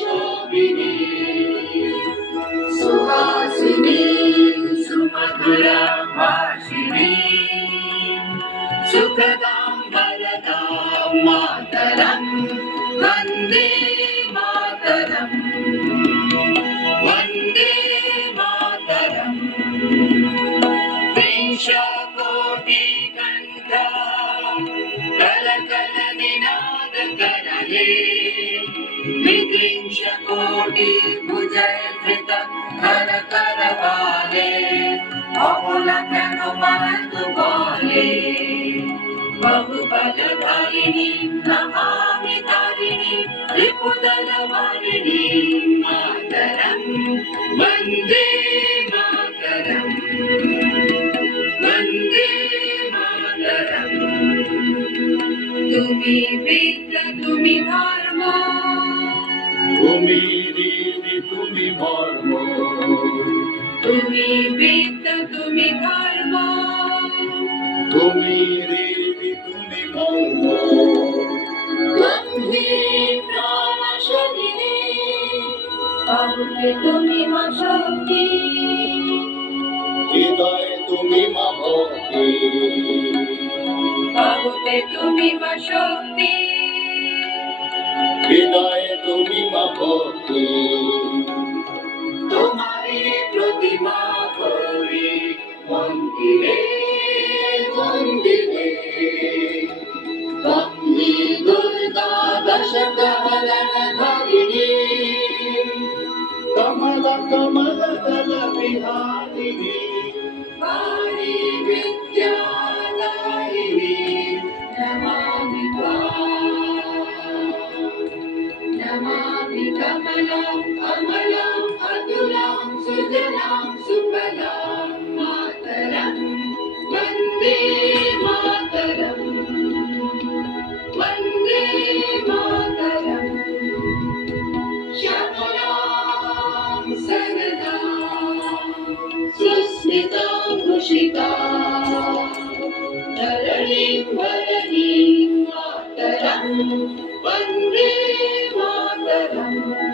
शोभिनी सुहासिनी सुमधुर भाषिणी सुखदां वरदां मातरं वन्दे मातरम् वन्दे मातरम् विंशकोटिकण्ठ कलकलनिनादकरणे वित्रिंशकोटिभुजधृत करकरवाले अमुलकनुमधुबाले बहुबलधारिणी नमामि तारिणी रिपुदलवारिणी मातरं वन्दे मातरम् वन्दे मातरम् তুমি বিদ্যা তুমি ধর্ম তুমি রীতি তুমি মর্ম তুমি বিদ্যা তুমি ধর্ম তুমি রীতি তুমি মর্ম বন্ধে প্রাণ শরীরে বাহুতে তুমি মা শক্তি হৃদয়ে তুমি মা ভক্তি বাহুতে তুমি মা শক্তি হৃদয়ে তুমি মা ভক্তি তোমারে প্রতিমা করি মন্দিরে মন্দিরে বন্দে দুর্গা দশ কমলন ধরিণী কমল কমল দল বিহারিণী वाणी विद्यादायिनी नमामि नमामि कमलां कमलां अतुलां सुजलां सुफलां मातरं वन्दे मातरं वन्दे मातरं श्यामलां सरदा सुस्मिता भूषिता धरणीं वरणीं मातरं वन्दे मातरम्